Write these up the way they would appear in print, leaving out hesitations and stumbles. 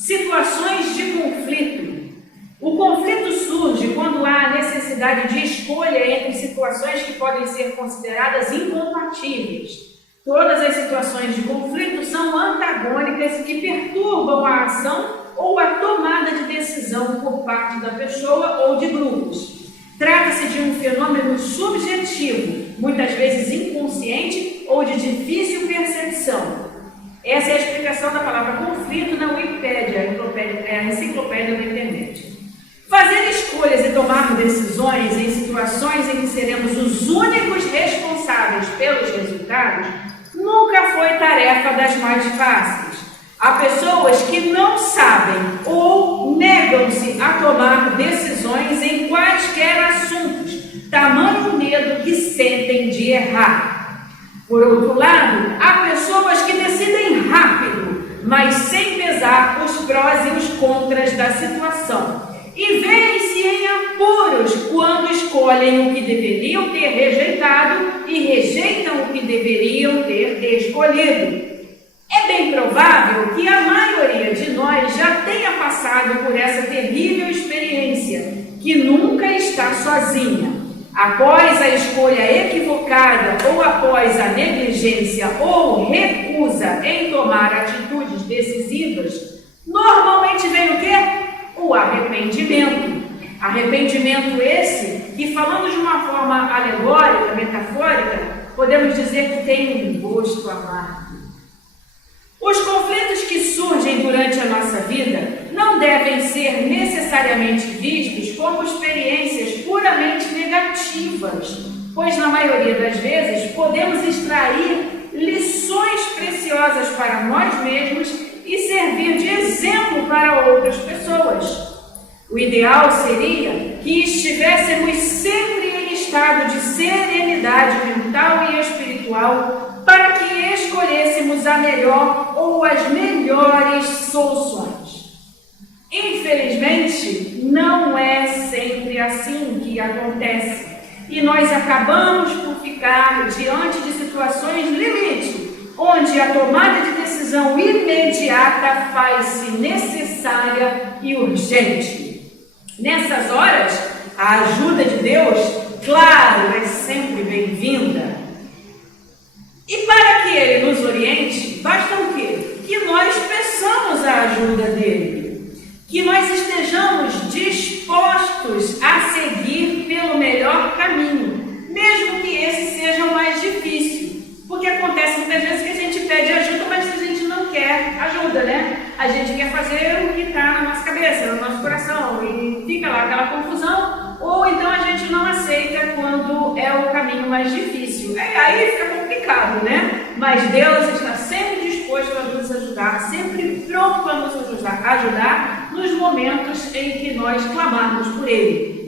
Situações de conflito. O conflito surge quando há a necessidade de escolha entre situações que podem ser consideradas incompatíveis. Todas as situações de conflito são antagônicas que perturbam a ação ou a tomada de decisão por parte da pessoa ou de grupos. Trata-se de um fenômeno subjetivo, muitas vezes inconsciente ou de difícil percepção. Essa é a explicação da palavra conflito na Wikipédia, a enciclopédia da internet. Fazer escolhas e tomar decisões em situações em que seremos os únicos responsáveis pelos resultados nunca foi tarefa das mais fáceis. Há pessoas que não sabem ou negam-se a tomar decisões em quaisquer assuntos, tamanho medo que sentem de errar. Por outro lado, há pessoas que decidem rápido, mas sem pesar os prós e os contras da situação, e veem-se em apuros quando escolhem o que deveriam ter rejeitado e rejeitam o que deveriam ter escolhido. É bem provável que a maioria de nós já tenha passado por essa terrível experiência, que nunca está sozinha. Após a escolha equivocada ou após a negligência ou recusa em tomar atitudes decisivas, normalmente vem o quê? O arrependimento. Arrependimento esse que, falando de uma forma alegórica, metafórica, podemos dizer que tem um gosto amargo. Os conflitos que surgem durante a nossa vida não devem ser necessariamente vistos como experiências puramente negativas, pois na maioria das vezes podemos extrair lições preciosas para nós mesmos e servir de exemplo para outras pessoas. O ideal seria que estivéssemos sempre em estado de serenidade mental e espiritual para que escolhêssemos a melhor ou as melhores soluções. Infelizmente, não é sempre assim que acontece, e nós acabamos por ficar diante de situações limite, onde a tomada de decisão imediata faz-se necessária e urgente. Nessas horas, a ajuda de Deus, claro, é sempre bem-vinda. E para que Ele nos oriente, basta o quê? Que nós peçamos a ajuda dEle, que nós estejamos dispostos a seguir pelo melhor caminho, mesmo que esse seja o mais difícil, porque acontece muitas vezes que a gente pede ajuda, mas a gente não quer ajuda, né? A gente quer fazer o que está na nossa cabeça, no nosso coração, e fica lá aquela confusão, ou então a gente não aceita quando é o caminho mais difícil. Aí fica complicado, né? Mas Deus está sempre disposto a nos ajudar, sempre pronto a nos ajudar nos momentos em que nós clamarmos por Ele.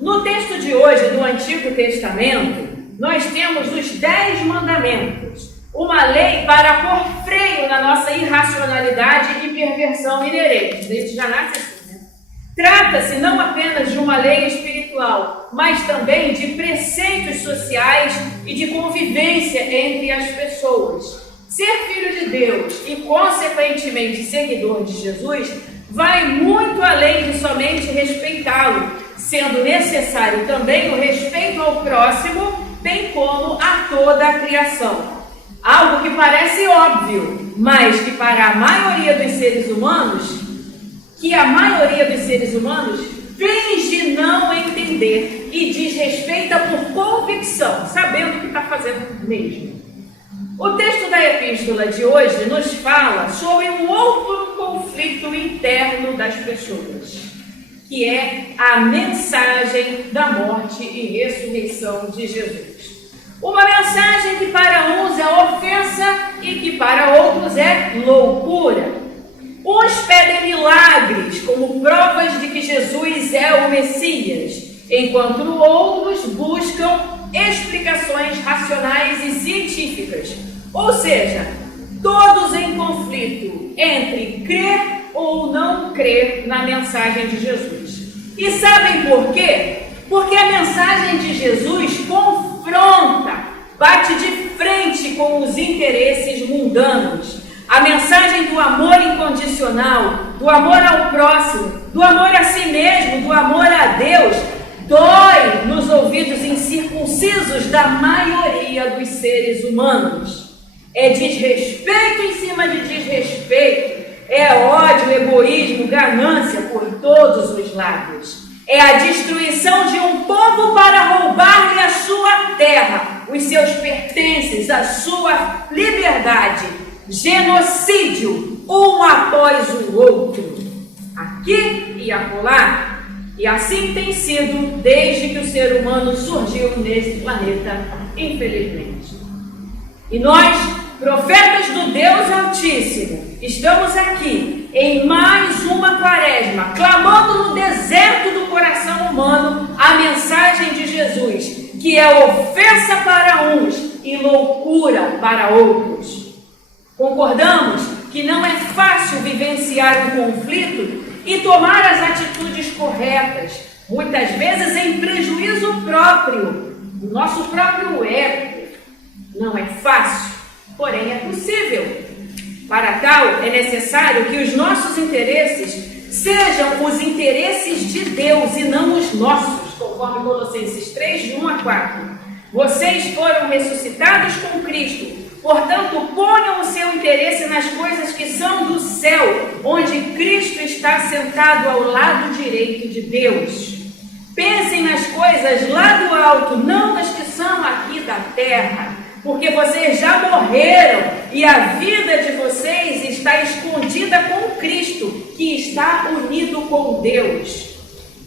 No texto de hoje do Antigo Testamento, nós temos os 10 mandamentos, uma lei para pôr freio na nossa irracionalidade e perversão inerente. A gente já nasce assim, né? Trata-se não apenas de uma lei espiritual, mas também de preceitos sociais e de convivência entre as pessoas. Ser filho de Deus e, consequentemente, seguidor de Jesus, vai muito além de somente respeitá-lo, sendo necessário também o respeito ao próximo, bem como a toda a criação. Algo que parece óbvio, mas que para a maioria dos seres humanos, finge não entender e desrespeita por convicção, sabendo o que está fazendo mesmo. O texto da epístola de hoje nos fala sobre um outro conflito interno das pessoas, que é a mensagem da morte e ressurreição de Jesus. Uma mensagem que para uns é ofensa e que para outros é loucura. Uns pedem milagres como provas de que Jesus é o Messias, enquanto outros buscam explicações racionais e científicas. Ou seja, todos em conflito entre crer ou não crer na mensagem de Jesus. E sabem por quê? Porque a mensagem de Jesus confronta, bate de frente com os interesses mundanos. A mensagem do amor incondicional, do amor ao próximo, do amor a si mesmo, do amor a Deus, dói nos ouvidos incircuncisos da maioria dos seres humanos. É desrespeito em cima de desrespeito, é ódio, egoísmo, ganância por todos os lados. É a destruição de um povo para roubar-lhe a sua terra, os seus pertences, a sua liberdade. Genocídio, um após o outro, aqui e acolá. E assim tem sido desde que o ser humano surgiu nesse planeta, infelizmente. E nós, profetas do Deus Altíssimo, estamos aqui em mais uma quaresma, clamando no deserto do coração humano a mensagem de Jesus, que é ofensa para uns e loucura para outros. Concordamos que não é fácil vivenciar um conflito e tomar as atitudes corretas, muitas vezes em prejuízo próprio, do nosso próprio ego. Não é fácil, porém é possível. Para tal, é necessário que os nossos interesses sejam os interesses de Deus e não os nossos, conforme Colossenses 3, de 1 a 4. Vocês foram ressuscitados com Cristo. Portanto, ponham o seu interesse nas coisas que são do céu, onde Cristo está sentado ao lado direito de Deus. Pensem nas coisas lá do alto, não nas que são aqui da terra, porque vocês já morreram e a vida de vocês está escondida com Cristo, que está unido com Deus.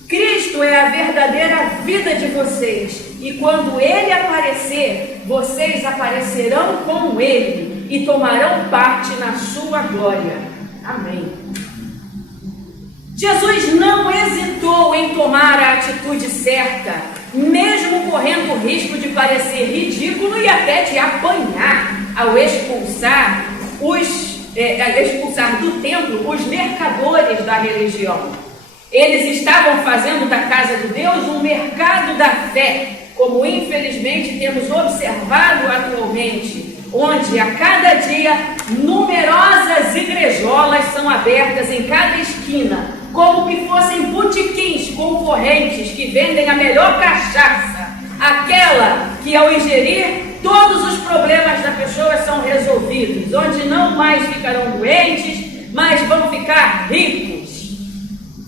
Cristo é a verdadeira vida de vocês, e quando Ele aparecer, vocês aparecerão com Ele e tomarão parte na sua glória. Amém. Jesus não hesitou em tomar a atitude certa, mesmo correndo o risco de parecer ridículo e até de apanhar ao expulsar do templo os mercadores da religião. Eles estavam fazendo da casa de Deus um mercado da fé, como infelizmente temos observado atualmente, onde a cada dia numerosas igrejolas são abertas em cada esquina, como que fossem botequins concorrentes que vendem a melhor cachaça, aquela que ao ingerir todos os problemas da pessoa são resolvidos, onde não mais ficarão doentes, mas vão ficar ricos,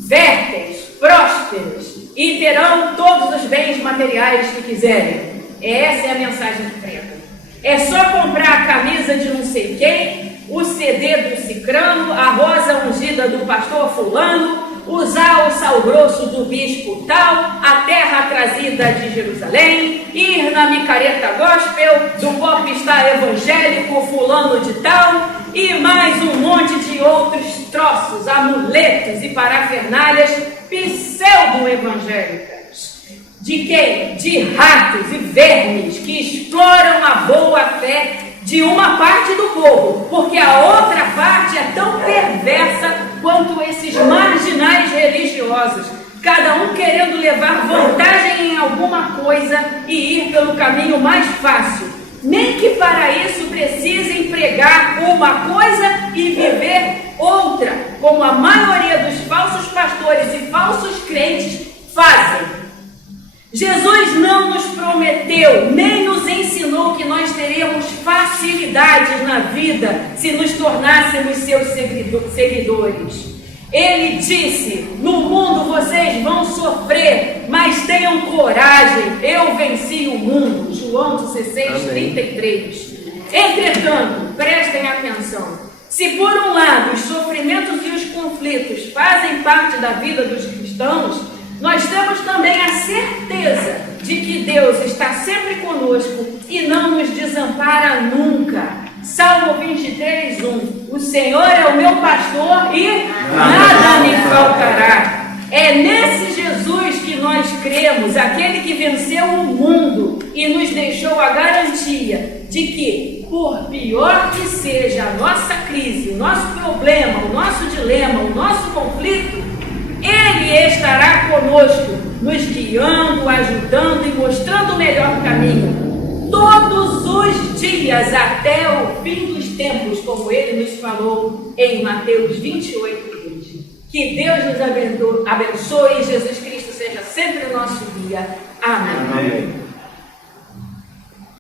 férteis, prósperos e terão todos os bens materiais que quiserem. Essa é a mensagem que prega. É só comprar a camisa de não sei quem, o CD do cicrano, a rosa ungida do pastor fulano, usar o sal grosso do bispo tal, a terra trazida de Jerusalém, ir na micareta gospel do popstar evangélico fulano de tal, e mais um monte de outros troços, amuletos e parafernálias pseudo-evangélicas. De quem? De ratos e vermes que exploram a boa-fé de uma parte do povo, porque a outra parte é tão perversa quanto esses marginais religiosos, cada um querendo levar vantagem em alguma coisa e ir pelo caminho mais fácil, nem que para isso precisem pregar uma coisa e viver outra, como a maioria dos falsos pastores e falsos crentes fazem. Jesus não nos prometeu, nem nos ensinou que nós teríamos facilidades na vida se nos tornássemos seus seguidores. Ele disse: no mundo vocês vão sofrer, mas tenham coragem, eu venci o mundo. João 16:33. Entretanto, prestem atenção. Se por um lado os sofrimentos e os conflitos fazem parte da vida dos cristãos, nós temos também a certeza de que Deus está sempre conosco e não nos desampara nunca. Salmo 23:1. O Senhor é o meu pastor e nada me faltará. É nesse Jesus que nós cremos, aquele que venceu o mundo e nos deixou a garantia de que, por pior que seja a nossa crise, o nosso problema, o nosso dilema, o nosso conflito, Ele estará conosco, nos guiando, ajudando e mostrando o melhor caminho. Todos todos os dias até o fim dos tempos, como ele nos falou em Mateus 28:20. Que Deus nos abençoe, Jesus Cristo seja sempre o nosso guia. Amém. Amém.